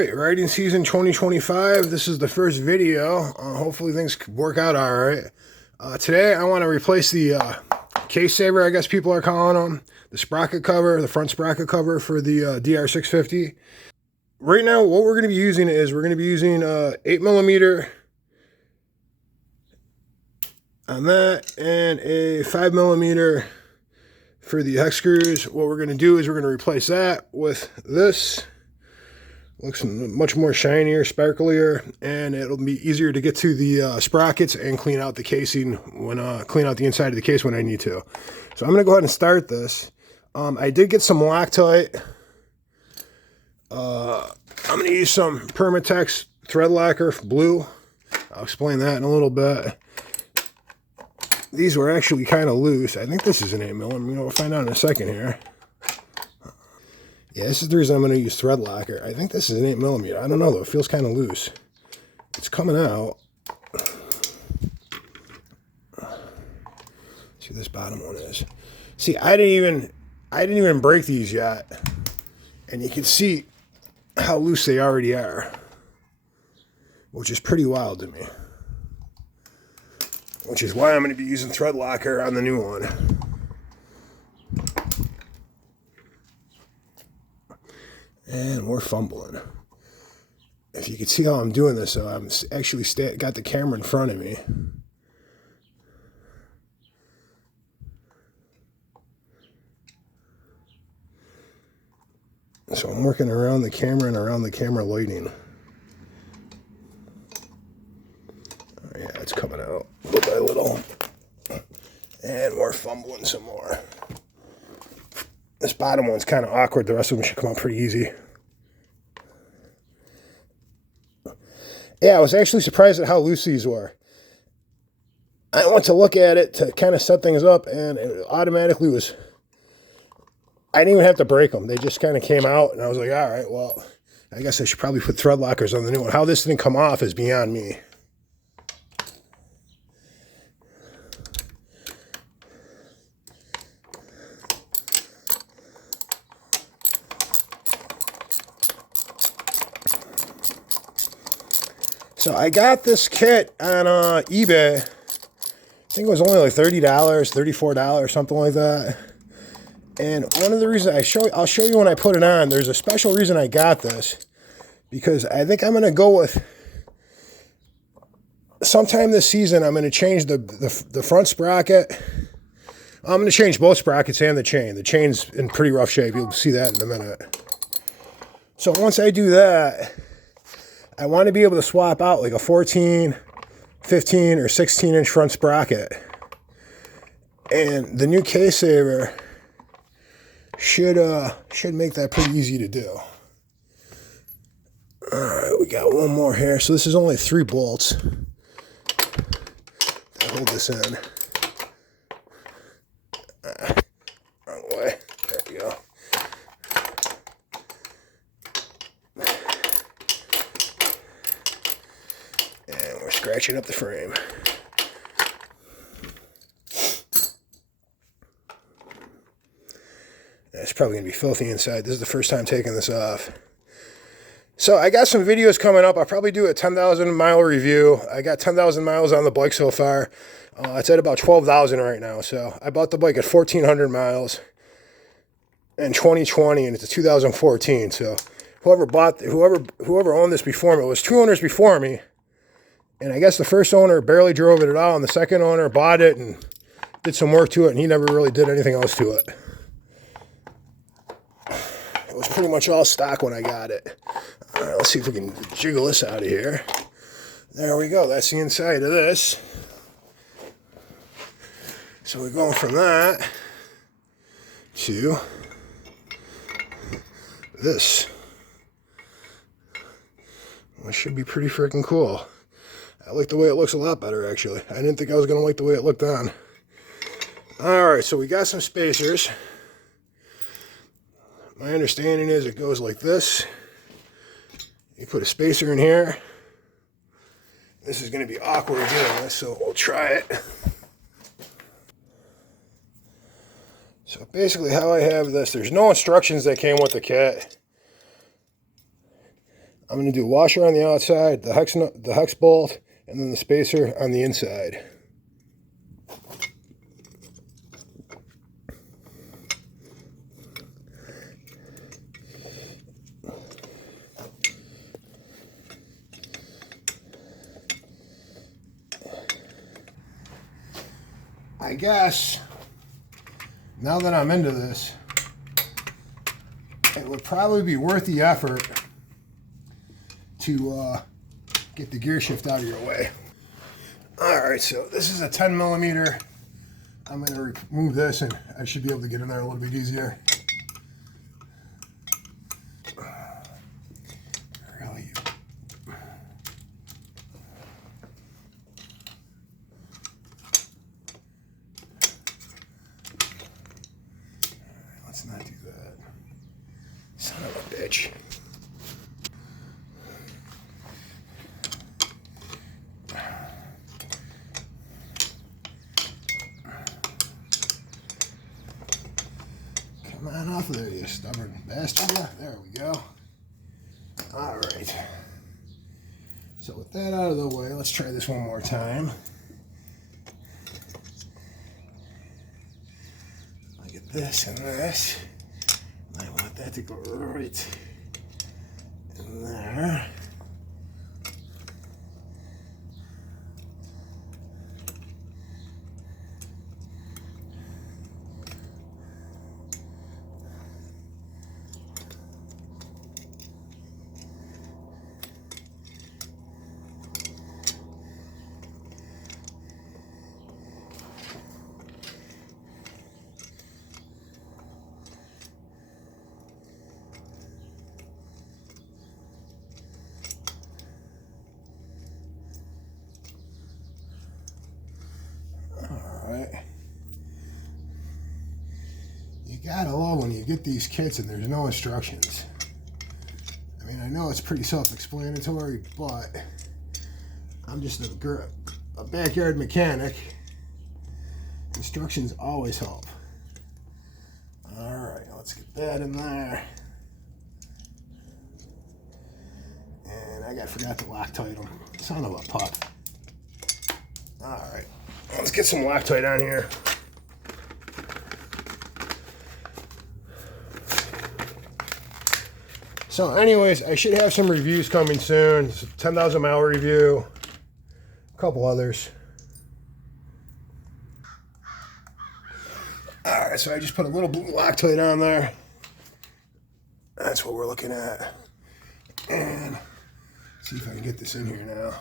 Alright, riding season 2025. This is the first video. Hopefully things work out alright. Today I want to replace the case saver, I guess people are calling them. The sprocket cover, the front sprocket cover for the DR650. Right now what we're going to be using is we're going to be using 8mm on that and a 5mm for the hex screws. What we're going to do is we're going to replace that with this. Looks much more shinier, sparklier, and it'll be easier to get to the sprockets and clean out the casing when clean out the inside of the case when I need to. So I'm gonna go ahead and start this. I did get some Loctite. I'm gonna use some Permatex thread locker blue. I'll explain that in a little bit. These were actually kind of loose. I think this is an 8mm. We'll find out in a second here. Yeah, this is the reason I'm going to use thread locker. I think this is an 8mm. I don't know though. It feels kind of loose. It's coming out. See, this bottom one is. See, I didn't even break these yet, and you can see how loose they already are, which is pretty wild to me. Which is why I'm going to be using thread locker on the new one. And we're fumbling. If you can see how I'm doing this, so I'm actually got the camera in front of me. So I'm working around the camera and around the camera lighting. Oh, yeah, it's coming out little by little. And we're fumbling some more. This bottom one's kind of awkward. The rest of them should come out pretty easy. Yeah, I was actually surprised at how loose these were. I went to look at it to kind of set things up, and it automatically was... I didn't even have to break them. They just kind of came out, and I was like, all right, well, I guess I should probably put thread lockers on the new one. How this didn't come off is beyond me. So I got this kit on eBay. I think it was only like $30, $34, something like that. And one of the reasons I'll show you when I put it on. There's a special reason I got this, because I think I'm going to go with sometime this season. I'm going to change the front sprocket. I'm going to change both sprockets and the chain. The chain's in pretty rough shape. You'll see that in a minute. So once I do that, I want to be able to swap out like a 14, 15, or 16-inch front sprocket. And the new case saver should make that pretty easy to do. Alright, we got one more here. So this is only 3 bolts to hold this in. Wrong way. There we go. Scratching up the frame. It's probably going to be filthy inside. This is the first time taking this off. So I got some videos coming up. I'll probably do a 10,000 mile review. I got 10,000 miles on the bike so far. It's at about 12,000 right now. So I bought the bike at 1,400 miles in 2020, and it's a 2014. So whoever owned this before me, it was 2 owners before me. And I guess the first owner barely drove it at all, and the second owner bought it and did some work to it, and he never really did anything else to it. It was pretty much all stock when I got it. All right, let's see if we can jiggle this out of here. There we go. That's the inside of this. So we're going from that to this. This should be pretty freaking cool. I like the way it looks a lot better, actually. I didn't think I was going to like the way it looked on. Alright, so we got some spacers. My understanding is it goes like this. You put a spacer in here. This is going to be awkward doing this, so we'll try it. So basically how I have this, there's no instructions that came with the kit. I'm going to do a washer on the outside, the hex bolt, and then the spacer on the inside. I guess, now that I'm into this, it would probably be worth the effort to get the gear shift out of your way. Alright, so this is a 10 millimeter. I'm going to remove this and I should be able to get in there a little bit easier. Really. Let's not do that. Son of a bitch. Come on off of there, you stubborn bastard. There we go. Alright. So with that out of the way, let's try this one more time. I get this and this. I want that to go right in there. You gotta love when you get these kits and there's no instructions. I mean, I know it's pretty self-explanatory, but I'm just a backyard mechanic. Instructions always help. Alright, let's get that in there. And I forgot to Loctite them. Son of a pup. Alright, let's get some Loctite on here. So anyways, I should have some reviews coming soon. It's a 10,000 mile review. A couple others. Alright, so I just put a little blue Loctite on there. That's what we're looking at. And see if I can get this in here now.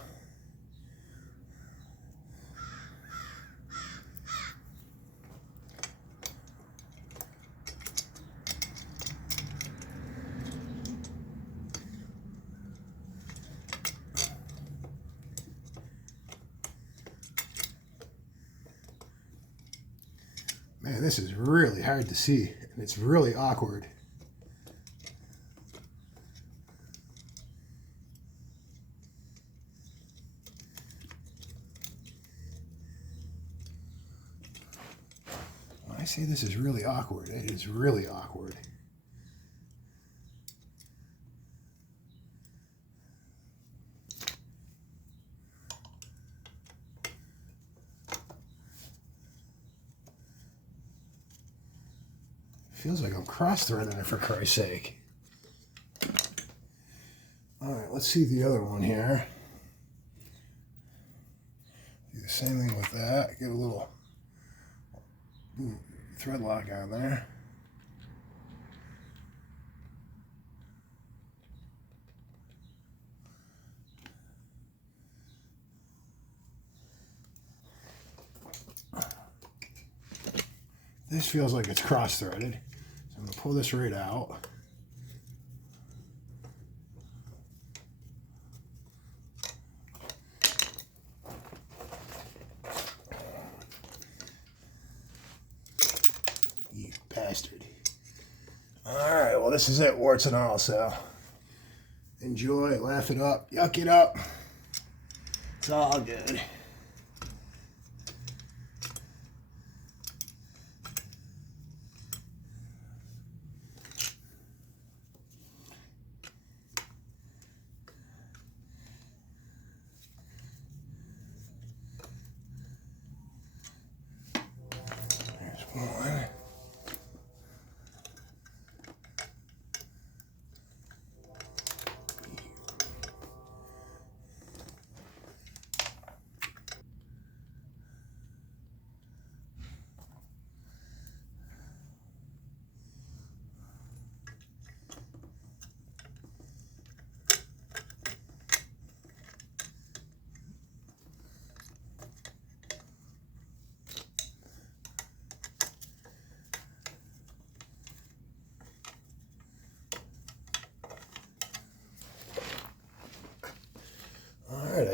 Man, this is really hard to see, and it's really awkward. When I say this is really awkward, it is really awkward. Feels like I'm cross-threading it, for Christ's sake. Alright, let's see the other one here. Do the same thing with that. Get a little thread lock on there. This feels like it's cross-threaded. So I'm going to pull this right out. You bastard. Alright, well this is it, warts and all, so enjoy, laugh it up, yuck it up. It's all good.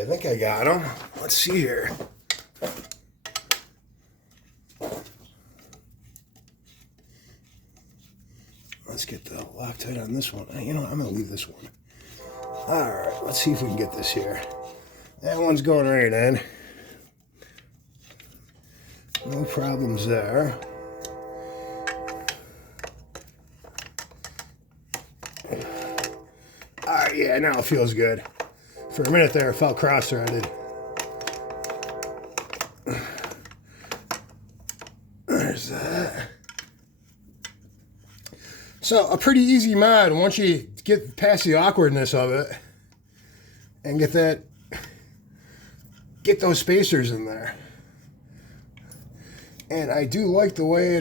I think I got them. Let's see here. Let's get the Loctite on this one. You know what? I'm going to leave this one. All right, let's see if we can get this here. That one's going right in. No problems there. All right, yeah, now it feels good. For a minute there, it felt cross-threaded. There's that. So, a pretty easy mod once you get past the awkwardness of it and get those spacers in there. And I do like the way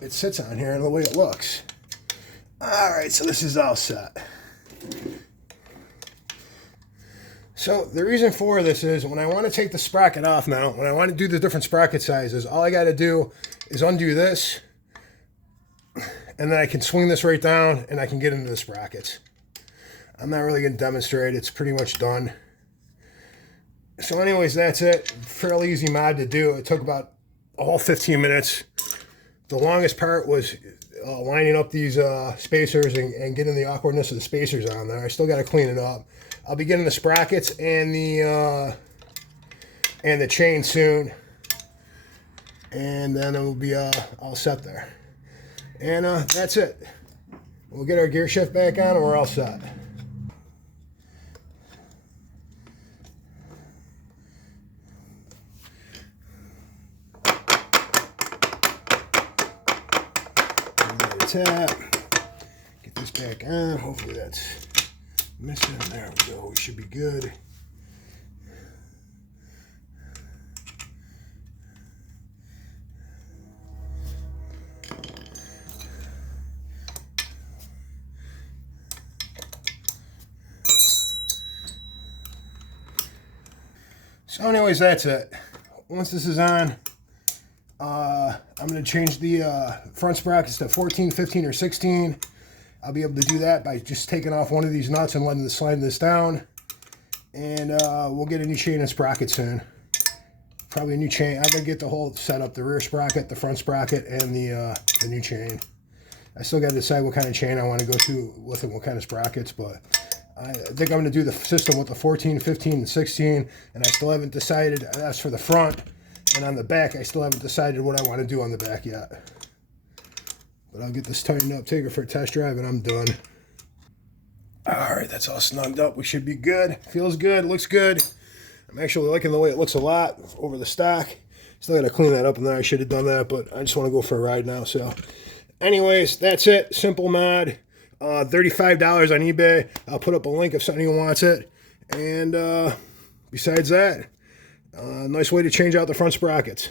it sits on here and the way it looks. All right, so this is all set. So the reason for this is when I want to take the sprocket off now, when I want to do the different sprocket sizes, all I got to do is undo this, and then I can swing this right down and I can get into the sprockets. I'm not really going to demonstrate. It's pretty much done. So anyways, that's it. Fairly easy mod to do. It took about a whole 15 minutes. The longest part was lining up these spacers and getting the awkwardness of the spacers on there. I still got to clean it up. I'll be getting the sprockets and the chain soon, and then it will be all set there. And that's it. We'll get our gear shift back on and we're all set. Tap. Get this back on. Hopefully that's missing. There we go. We should be good. So anyways, that's it. Once this is on, I'm going to change the front sprockets to 14, 15, or 16. I'll be able to do that by just taking off one of these nuts and letting this slide this down. And we'll get a new chain and sprocket soon. Probably a new chain. I'm going to get the whole setup, the rear sprocket, the front sprocket, and the new chain. I still got to decide what kind of chain I want to go to with it, what kind of sprockets, but I think I'm going to do the system with the 14, 15, and 16, and I still haven't decided. That's for the front. And on the back, I still haven't decided what I want to do on the back yet. But I'll get this tightened up, take it for a test drive, and I'm done. All right, that's all snugged up. We should be good. Feels good, looks good. I'm actually liking the way it looks a lot over the stock. Still got to clean that up in there. I should have done that, but I just want to go for a ride now. So anyways, that's it. Simple mod. $35 on eBay. I'll put up a link if somebody wants it. And besides that, nice way to change out the front sprockets.